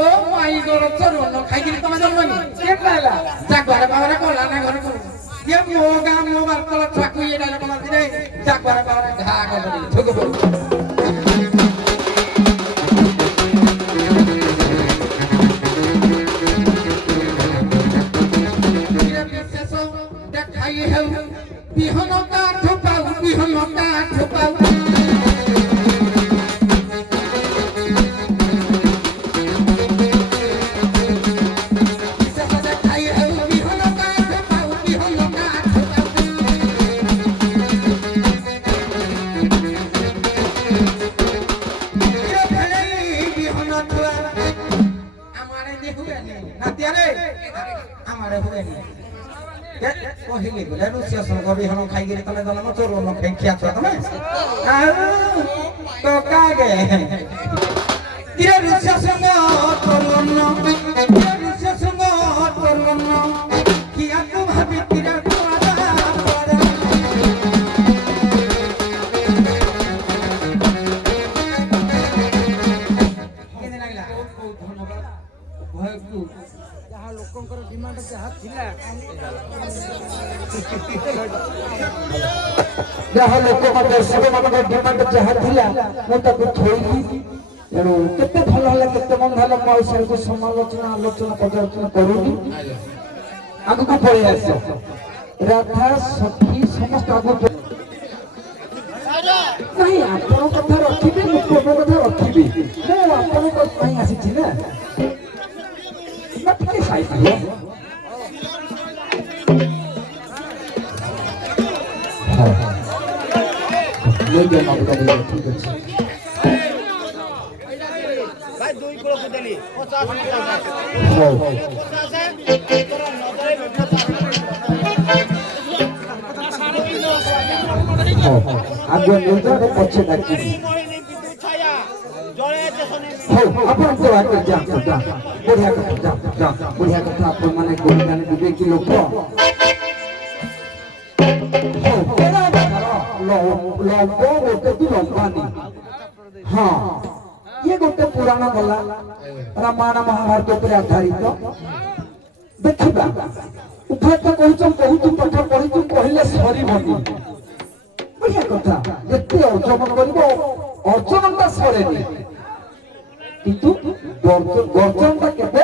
ओ माई गोर चरोन खाइ कि तमे जन्मनी के आइला जागवारे पावरे कोला ना घर को ये मोगा मो बातला छाकु ये डाले कोन दिने जागवारे पावरे घा गदरी ठोक बोल ये विशेष देखाई है बिहन का ठोपाउ କହିଲି ବୋଲେ ଋଷିୟ ସଂଘ ବିହନ ଖାଇକିରି ତମେ ଜନ୍ମ ଚୋର ନ ଖାଇ ଖିଆ ଛୁଆ ତମେ ତ କାગે କିରେ ଋଷିୟ ସଂଘ ତରୁଣ କିରେ ଋଷିୟ ସଂଘ ତରୁଣ କିଆ ତୁ ଭାବି କିରେ ଲୋକଙ୍କର ଡିମାଣ୍ଡ ଯାହା ଥିଲା ଯାହା ଲୋକଙ୍କ ଦର୍ଶକ ମାନଙ୍କ ଡିମାଣ୍ଡ ଯାହା ଥିଲା ମୁଁ ତାକୁ ଥୋଇଲି ତେଣୁ କେତେ ଭଲ ହେଲା କେତେ ମନ୍ଦ ହେଲା ମୁଁ ଆଉ ସେକୁ ସମାଲୋଚନା ଆଲୋଚନା ପର୍ଯ୍ୟାଲୋଚନା କରୁନି ଆଗକୁ ପଳେଇ ଆସ ରାଧା ସଖୀ ସମସ୍ତ ଆଗକୁ ନାଇଁ ଆପଣ କଥା ରଖିବି ମୁଁ ମୋ କଥା ରଖିବି ମୁଁ ଆପଣଙ୍କ ପାଇଁ ଆସିଛି ନା ଟିକେ ସାଇଜ ठीक है भाई 2 किलो के देली 50 आगे मिलता है पछे डाकी अपन तो आगे जा बढ़िया कथा जा बढ़िया कथा अपन माने गोलगान विवेकी लोक हाँ ये गोटे पुराण गला रामायण महाभारत पर आधारित देखा उभय तो कहूँ बहुत पाठ पढ़ी कहले सरीबनी बढ़िया कथा जिते अर्जन कर अर्जनटा सरेनी किंतु गर्जनटा केबे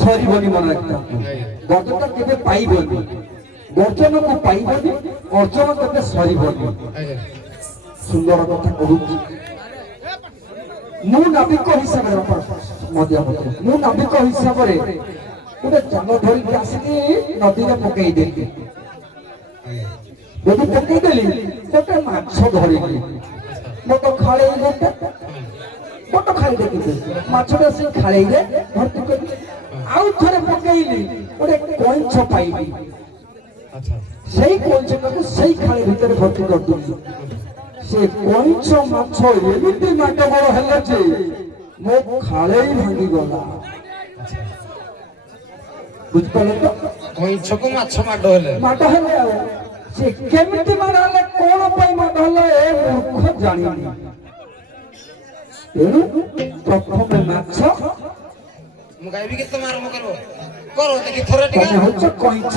सरीबनी मन रखता गर्जनटा केबे पाइबनी गर्जन को पाइबनी अर्जन केबे सरीबनी सुंदर कथा कहूँ मु नाविक हिसाब मु नाविक हिसाब से गोटे जाल धरिक आसिकी नदी में पकई देली जब पकईदेली गोटे माछ धरिली বড় খাড়েই গোটে বড় খাড়ি দেখি মাছটা সে খাড়েইরে ভর্তি করি আউ থরে পকাইলি ওরে কইঞ্চ পাইলি আচ্ছা সেই কইঞ্চটাকে সেই খাড়ি ভিতরে ভর্তি করদিলি সে কইঞ্চ মাছ এমিতি নাট বড় হেলা যে মো খাড়েই ভাঙি গলা বুঝপারলে তো কইଁଛକୁ ମାଛ ମାଡ଼ ହେଲେ ମାଡ଼ ହେଲେ ଆଉ ସେ କେମିତି ମାଡ଼ ହେଲେ କଣ ପାଇଁ ମାଡ଼ ହେଲେ ଏ ମୂର୍ଖ ଜାଣିନି ତେଣୁ ପ୍ରଥମେ ମାଛ ମୁଁ ଗାଇବି କି ତମେ ଆରମ୍ଭ କରିବ କର ଦେଖି ଥରେ ଟିକେ ତମେ ହଉଛ କଇଁଛ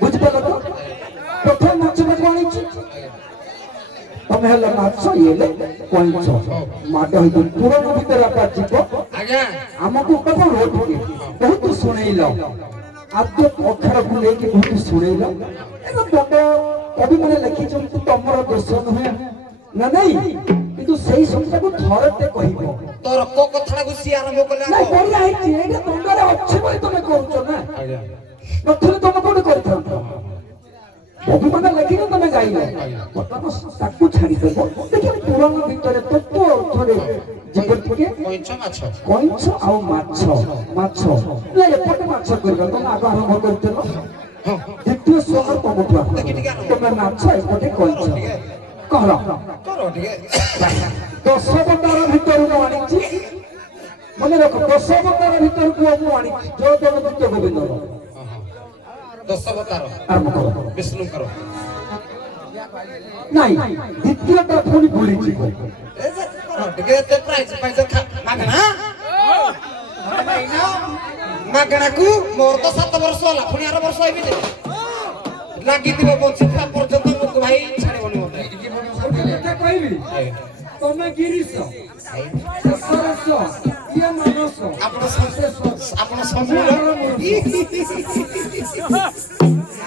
ବୁଝିପାରିଲ ତ ପ୍ରଥମେ ମାଛ ମାଛ ଆଣିଛି ତମେ ହେଲେ ମାଛ ଇଏଲେ କଇଁଛ ମାଡ଼ ହେଇଛି ପୁରାଣ ଭିତରେ ଆକା ଯିବ ଆଜ୍ଞା ଆମକୁ କଣ ଟିକେ ବହୁତ ଶୁଣେଇଲ ଆଦ୍ୟ ଅକ୍ଷରକୁ ନେଇକି ବହୁତ ଶୁଣେଇଲ ଏବେ ବଡ କବି ମାନେ ଲେଖିଛନ୍ତି ତମର ଦୋଷ ନୁହେଁ ନା ନାଇଁ କିନ୍ତୁ ସେଇ ଶବ୍ଦକୁ ଥରଟେ କହିବ ତୋର କୋ କଥାଟାକୁ ସିଏ ଆରମ୍ଭ କଲେ ନାଇଁ ବଢିଆ ହେଇଛି ଏଇଟା ତମରେ ଅଛି ବୋଲି ତମେ କରୁଛ ନା ଆଜ୍ଞା ନଥିଲେ ତମେ କୋଉଠି କରିଥାନ୍ତ କବି ମାନେ ଲେଖିଲେ ତମେ ଗାଇଲ ବର୍ତ୍ତମାନ ତାକୁ ଛାଡ଼ିଦେବ ଦେଖିବ ପୁରାଣ ଭିତରେ ତତ୍ତ୍ୱ ଅର୍ଥରେ ଯେପରିକି କଇଁଛ ମାଛ କଇଁଛ ଆଉ ମାଛ ମାଛ ନା ଏପଟେ ମାଛ କରିବା ତମେ ଆଗ ଆରମ୍ଭ କରିଥିଲ ଦ୍ୱିତୀୟ ସ୍ୱର ତମଠୁ ତମେ ମାଛ ଏପଟେ କଇଁଛ କର କର ଟିକେ 10 ଅବତାର ଭିତରୁ ମୁଁ ଆଣିଛି ମନେ ରଖ 10 ଅବତାର ଭିତରକୁ ମୁଁ ଆଣିଛି ଯୋଉ ତମ ଦ୍ୱିତୀୟ ଗୋବିନ୍ଦର ଦଶାବତାର ଆରମ୍ଭ କର ବିଷ୍ଣୁଙ୍କର ନାଇଁ ଦ୍ୱିତୀୟଟା ପୁଣି ଭୁଲିଯିବ ଏ ଯେ କର ଟିକେ ଏତେ ପ୍ରାଇଜ ପାଇଛ ମାଗଣା ମାଗଣାକୁ ମୋର ତ 7 ବର୍ଷ ହେଲା ପୁଣି 8 ବର୍ଷ ହେବି ଯେ ଲାଗିଥିବ ବଞ୍ଚିଥିବା ପର୍ଯ୍ୟନ୍ତ ମୁଁ ଭାଇ ଛାଡ଼ିବନି ମତେ କଥା କହିବି ତମେ ଗିରିଶ ଶେଷରସ ଇଏ ମାନସ ଆପଣ ଆପଣ ସବୁ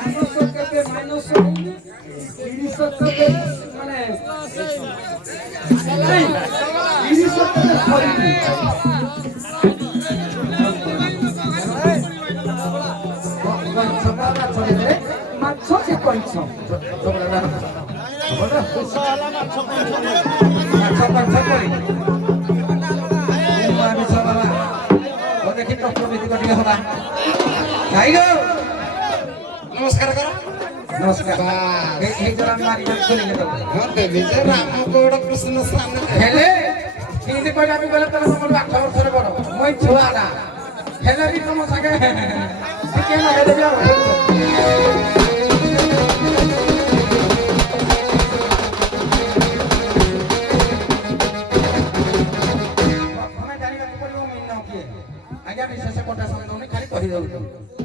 ମାନସ କେବେ ମାଇନସ ଗିରିଶ କେବେ ମାନେ ନାଇଁ ଗିରିଶ କେବେ ସରିନି ମାଛ ସେ କଇଁଛ ନମସ୍କାର କର ନମସ୍କାର ହଁ ଦେବି ଯେ ରାମ ଗୌଡ଼ କୃଷ୍ଣ ସ୍ୱାମୀ ହେଲେ କେମିତି କହିଲେ ଆମେ ଗଲେ ତମେ ତମର 8 ବର୍ଷରେ ବଡ ମୁଁ ଛୁଆଟା ହେଲେ ବି ତମ ସାଙ୍ଗେ ଟିକେ ଲଗେଇଦେବି ଆଉ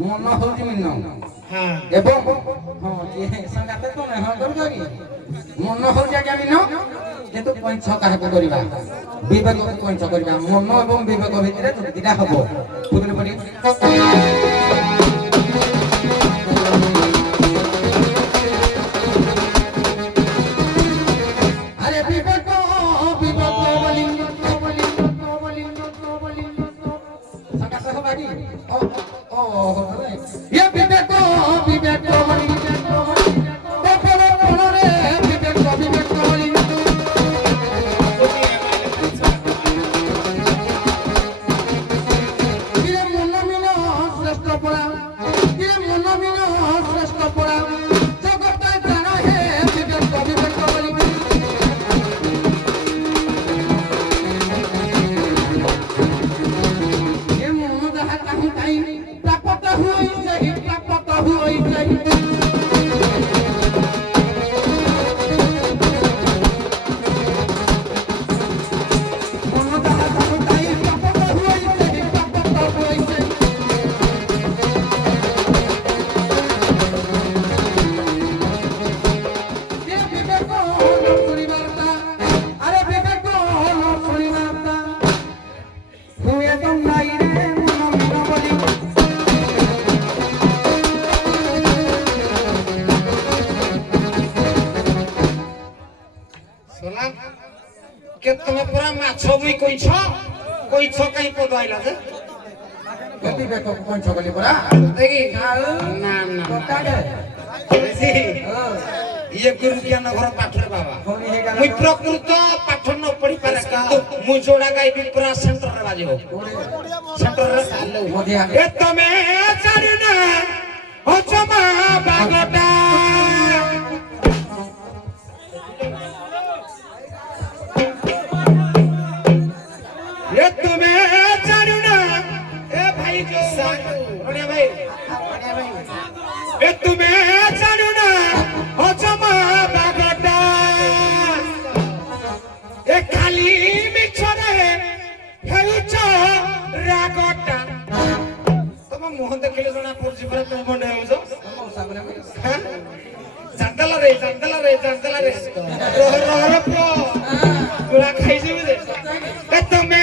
ମନ ହଉଛି ମିନ ଏବଂ ହଁ ସଂଗାତ ତମେ ହଁ କରୁଛ କି ମନ ହଉଛି ଆଜ୍ଞା ମିନ କିନ୍ତୁ କଇଁଛ କାହାକୁ କରିବା ବିବେକକୁ କଇଁଛ କରିବା ମନ ଏବଂ ବିବେକ ଭିତରେ ଦୁଇଟା ହବ ବୁଝିଲେ ପରି ଆରେ ବିବେକ ବିବେକ ବୋଲି ସଂଗାତ ହବା କି ये विवेक विवेक के तमे पूरा माछ बुई कइछ कइछ काई पद आइला जे गति देखो कौन छगली परा देखि ना ना काटे ये गुरु ज्ञान घर पाठरे बाबा होनी हेगा मुई प्रकृत पाठ न पढ़ी पारे किंतु मुई जोड़ा गाइबी पूरा सेंटर रे बाजिब सेंटर रे ए तमे जानिना हजमा बागटा ए तमे जानिना ए भाई जो बढ़िया भाई ए तमे जानिना हजमा बागटा ए खाली मिछरे हेउच रागटा तम मुह देखले जणा पड़छि पर तुम बने हेउछ हां जानतला रे रोह पो गुला खाइ जिबे दे ए तमे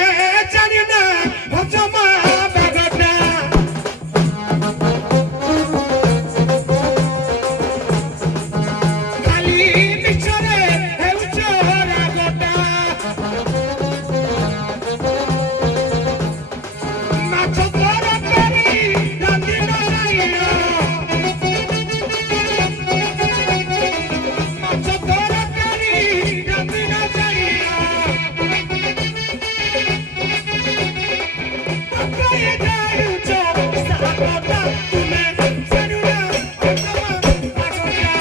जानि ना हजमा बागटा खाली मिछरे हेउच रागटा माछ तोरकारी रांधिना राइना माछ तोरकारी रांधिना राइना अकाये जाउछ सागटा तुमे सनुना हजमा बागटा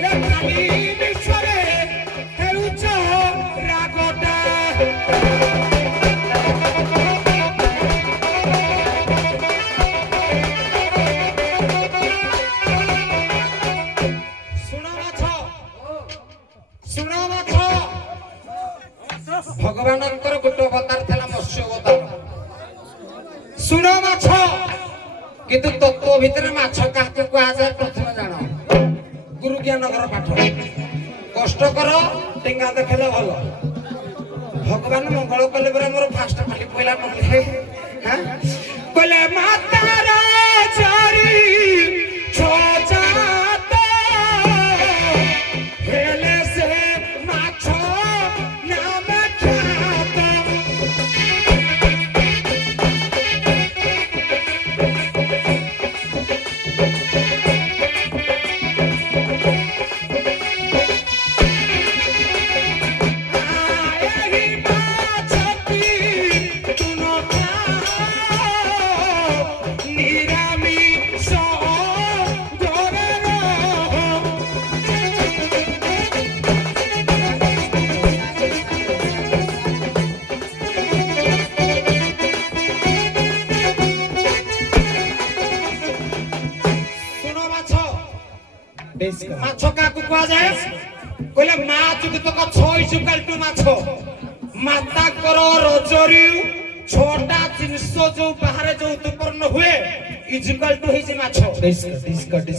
ए खाली मिछरे हेउछ रागटा सुनो माछ भगवानଙ୍କର ଗୋଟେ ଅବତାର ଥିଲା ମତ୍ସ୍ୟ ଅବତାର सुनो माछ କିନ୍ତୁ ତତ୍ତ୍ୱ ଭିତରେ ମାଛ କାହାକୁ କୁହାଯାଏ ପ୍ରଥମେ ଜାଣ ଗୁରୁ ଜ୍ଞାନଙ୍କର ପାଠ କଷ୍ଟ କର ଡେଙ୍ଗା ଦେଖିଲେ ଭଲ ଭଗବାନ ମଙ୍ଗଳ କଲେ ପରା ମୋର ଫାଷ୍ଟ ଖାଲି ପଇଲା ନହେଲେ ହାଁ କହିଲେ ମାତାର ଚାରି ଛଜାତ ହେଲେ ସେ ମାଛ ନାମ ଖ୍ୟାତ ଏହି ମାଛଟି ତୁନ ନିରାମିଷ ଘରେ ରହ ଶୁଣ ମାଛ ମାଛ କାହାକୁ କୁହାଯାଏ କହିଲେ ମା ଯୁକ୍ତକ 6 ଇଜୁକାଲଟୁ ମାଛ ମାତାଙ୍କର ରଜରୁ 6ଟା ଜିନିଷ ଯୋଉ ବାହାରେ ଯୋଉ ଉତ୍ପନ୍ନ ହୁଏ ଇଜୁକାଲଟୁ ହେଇଛି ମାଛ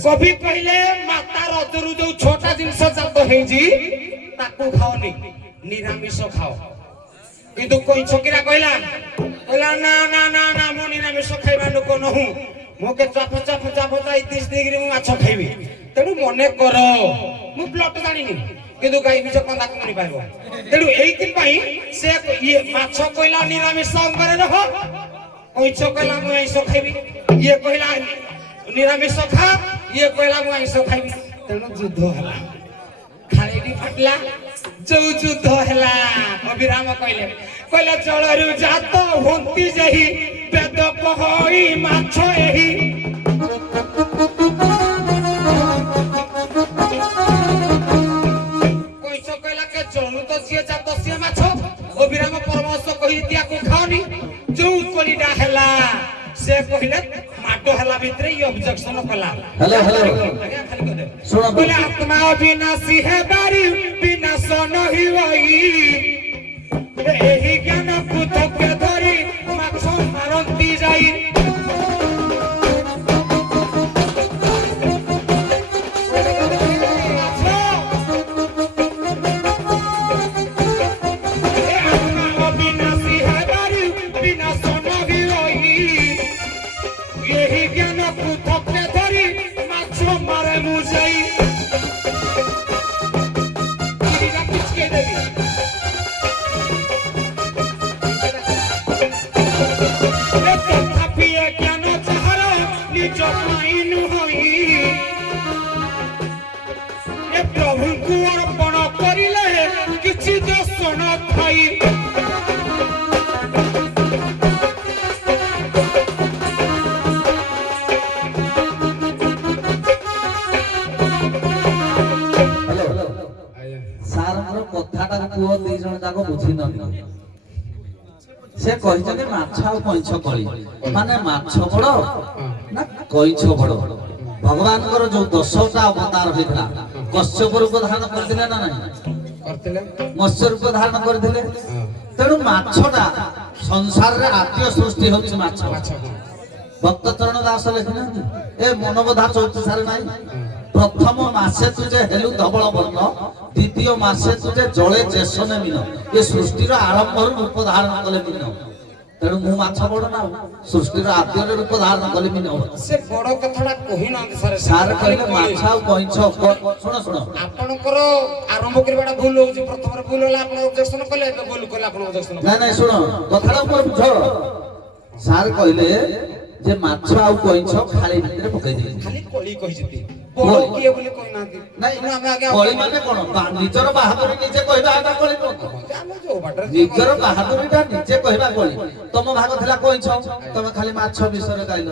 କବି କହିଲେ ମାତା ରଜରୁ ଯୋଉ 6ଟା ଜିନିଷ ଜାତ ହେଇଛି ତାକୁ ଖାଅନି ନିରାମିଷ ଖାଅ କିନ୍ତୁ କଇ ଛକିରା କହିଲା ନା ନା ନା ନା ମୁଁ ନିରାମିଷ ଖାଇବା ଲୋକ ନହୁଁ मोके चाप 31 डिग्री मु माछ खाइबी तेनु मने कर मु प्लॉट जानिनी किंतु गाई निज कंदा कोनी पाइबो तेनु एई दिन पई से ये माछ कोइला निरामिष अंगरे रह कोइछ कहला मु आइस खाइबी ये कहला निरामिष खा ये कहला मु आइस खाइबी तेनु युद्ध हला खाइबी फटला जो युद्ध हला अभिराम कहले जळरु जात होंती जही वेद कहई माछ एही कोइछ कहला के जळरु तो सिए जात सिए माछ अभिराम परमहंस कहि दिया को खाओनी जो कोलीडा हला से कहिले माटो हला भितरे ई ऑब्जेक्शन कला हेलो आगे खाली कर दे सुनो बोले आत्मा अविनाशी है बारी विनाश नहीं होई एही ज्ञान पुस्तक के धरी माछ मारंती जाई अविनाशी है बारी विनाश नहीं होई एही ज्ञान पुस्तक के धरी माछ मारे मुजाई इरा किसके देवी ଆଜ୍ଞା ସାରଙ୍କର କଥାଟାକୁ ପୁଅ ଦି ଜଣ ଯାକ ବୁଝି ନଥିଲେ। ସେ କହିଛନ୍ତି ମାଛ ଆଉ କଇଁଛ କଳି, ମାନେ ମାଛ ବଡ ନା କଇଁଛ ବଡ। ଭଗବାନଙ୍କର ଯୋଉ 10ଟା ଅବତାର ହେଇଥିଲା, କଶ୍ୟପ ରୂପ ଧାରଣ କରିଥିଲେ ନା ନାହିଁ? କରିଥିଲେ। ମତ୍ସ୍ୟ ରୂପ ଧାରଣ କରିଥିଲେ। ତେଣୁ ମାଛଟା ସଂସାରରେ ଆଦ୍ୟ ସୃଷ୍ଟି ହଉଛି ମାଛ। ଭକ୍ତ ଚରଣ ଦାସ ଲେଖିନାହାନ୍ତି ଏ ମନବୋଧା 34 ନାହିଁ? ପ୍ରଥମ ମାସେ ତୁଜେ ହେଲୁ ଧବଳ ବର୍ଣ୍ଣ, ଦ୍ୱିତୀୟ ମାସେ ତୁଜେ ଜଳେ ଜେସନେ ମିନ। ଏ ସୃଷ୍ଟିର ଆରମ୍ଭରୁ ରୂପ ଧାରଣ କଲେ ମିନ। ତେଣୁ ମୁଁ ମାଛ ବଡ ନା, ସୃଷ୍ଟିର ଆଦ୍ୟରେ ରୂପ ଧାରଣ କଲେ ମିନ। ସେ ବଡ କଥାଟା କହିନାହାନ୍ତି ସାର୍। ସାର୍ କହିଲେ ମାଛ ଆଉ କଇଁଛ। ଶୁଣ ଶୁଣ, ଆପଣଙ୍କର ଆରମ୍ଭ କରିବାଟା ଭୁଲ ହଉଛି। ପ୍ରଥମରେ ଭୁଲ ହେଲା, ଆପଣ ଅବଜେକ୍ସନ କଲେ, ଏବେ ଭୁଲ କଲେ ଆପଣ ଅବଜେକ୍ସନ କଲେ। ନାଇଁ ନାଇଁ ଶୁଣ କଥାଟା ଉପରେ ବୁଝ। ସାର୍ କହିଲେ ଯେ ମାଛ ଆଉ କଇଁଛ ଖାଳି ଭିତରେ ପକେଇଦେଲେ। ଖାଲି କଳି କହିଛନ୍ତି, ବଡ କିଏ ବୋଲି କହିନାହାନ୍ତି। ନାଇଁ ତେଣୁ ଆମେ ଆଜ୍ଞା କଳି ମାନେ କଣ? ନିଜର ବାହାଦୁରୀ ନିଜେ କହିବା ଏଟା କଳି ନୁହଁ। ଆମେ ଯୋଉ ବାଟରେ ନିଜର ବାହାଦୁରୀଟା ନିଜେ କହିବା କଳି। ତମ ଭାଗ ଥିଲା କଇଁଛ, ତମେ ଖାଲି ମାଛ ବିଷୟରେ ଗାଇଲ।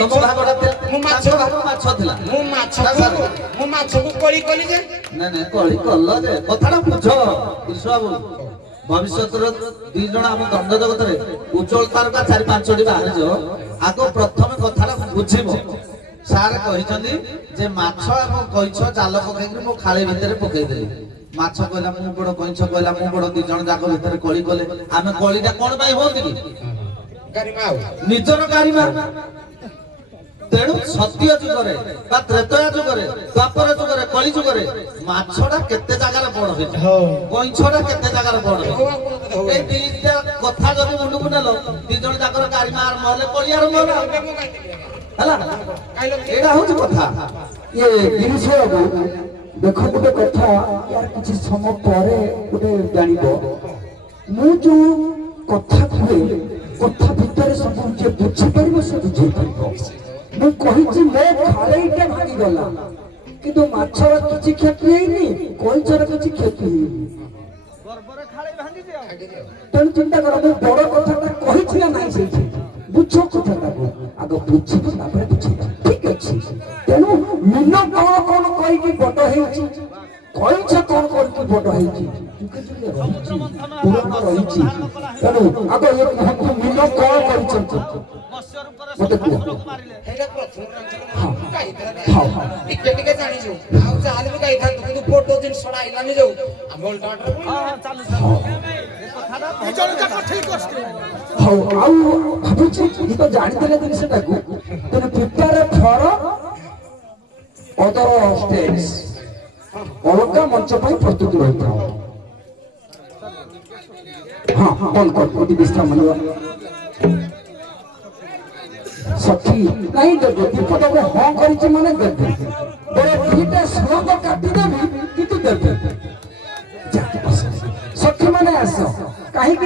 ତମ ଭାଗଟା ମୁଁ ମାଛ ମାଛ ଥିଲା। ମୁଁ ମାଛକୁ କଳି କଲି ଯେ। ନାଇଁ ନାଇଁ କଳି କଲ ଯେ, କଥାଟା ବୁଝ ବିଶ୍ଵ ବାବୁ। ଭବିଷ୍ୟତର 2 ଜଣ ଆମ ଦଣ୍ଡ ଜଗତରେ ଉଜ୍ଜଳ ତାରକା 4-5ଟି ବାହାରିଯିବ। ଆଗ ପ୍ରଥମେ କଥାଟା ବୁଝିବ। ସାର୍ କହିଛନ୍ତି ଯେ ମାଛ ଏବଂ କଇଁଛ ଜାଲ ପକେଇକି ମୁଁ ଖାଳି ଭିତରେ ପକେଇଦେଲି। ମାଛ କହିଲା ମୁଁ ବଡ, କଇଁଛ କହିଲା ମୁଁ ବଡ, 2 ଜଣ ଯାକ ଭିତରେ କଳି କଲେ। ଆମେ କଳିଟା କଣ ପାଇଁ ହଉଛି କି? ନିଜର ଗାରିମା। ତେଣୁ ସତ୍ୟ ଯୁଗରେ ବା ତ୍ରେତୟା ଯୁଗରେ, ଦ୍ୱାପର ଯୁଗରେ, କଳି ଯୁଗରେ ମାଛଟା କେତେ ଜାଗାରେ ବଡ ହେଇଛି, କଇଁଛଟା କେତେ ଜାଗାରେ ବଡ ହେଇଛି। এই 2ଟା କଥା ଯଦି ମୁଣ୍ଡକୁ ନେଲ, 2 ଜଣ ଯାକର ଗାରିମା ଆରମ୍ଭ ହେଲେ କଳି ଆରମ୍ଭ ହେଲା। ହେଲା, ଏଇଟା ହଉଛି କଥା। ଇଏ ଗିରିଶ ବାବୁ ଦେଖ ଗୋଟେ କଥା, ୟାର କିଛି ସମୟ ପରେ ଗୋଟେ ଜାଣିବ। ମୁଁ ଯୋଉ କଥା କୁହେ, କଥା ଭିତରେ ସବୁ ଯିଏ ବୁଝିପାରିବ ସେ ବୁଝିପାରିବ। ମୁଁ କହିଛି ମୋ ଖାଳେଇଟା ଭାଙ୍ଗିଗଲା, କିନ୍ତୁ ମାଛର କିଛି କ୍ଷତି ହେଇନି, କଇଁଛର କିଛି କ୍ଷତି ହେଇନି। ତେଣୁ ଚିନ୍ତା କର, ମୁଁ ବଡ କଥାଟା କହିଛି ନା ନାହିଁ? ସେଇଠି ବୁଝ କଥାଟାକୁ ଆଗ ବୁଝିବ, ତାପରେ ବୁଝିବ। ଠିକ ଅଛି। ତେଣୁ ମିନ କଣ କଣ କହିକି ବଡ ହେଇଛି, କଇଁଛ କଣ କରିକି ବଡ ହେଇଛି, ଯୁଗେ ଯୁଗେ ରହିଛି, ପୁରାଣ ରହିଛି। ତେଣୁ ଆଗ ଏ କୁହନ୍ତୁ ମିନ କଣ କରିଛନ୍ତି ମତେ କୁହ। ଟିକେ ଟିକେ ଜାଣିଛୁ, ଆଉ ଯାହାହେଲେ ବି ଗାଇଥାନ୍ତୁ, କିନ୍ତୁ ବଡ ଜିନିଷଟା ଆଇଲାନି ଯୋଉ ଆମେ ଓଲଟା ହଉ, ଆଉ ଭାବୁଛି ଏ ତ ଜାଣିଦେଲେ ଜିନିଷଟାକୁ। ତେଣୁ ପ୍ରିପେୟାର ଫର ଅଦର ଷ୍ଟେଜ, ଅଲଗା ମଞ୍ଚ ପାଇଁ ପ୍ରସ୍ତୁତି ରହିଥାଉ। ହଁ ବନ୍ଦ କର, ଅତି ବିଶ୍ରାମ ନେବା। ସଖୀ ନାଇଁ ଦେବେ, ବିପଦ ମୁଁ ହଁ କରିଛି ମାନେ ଦେବେ। ବড় 2ଟା ସୁରଙ୍ଗ କାଟିଦେବି କିନ୍ତୁ ଦେବେ। ସଖୀ ମାନେ ଆସ, କାହିଁକି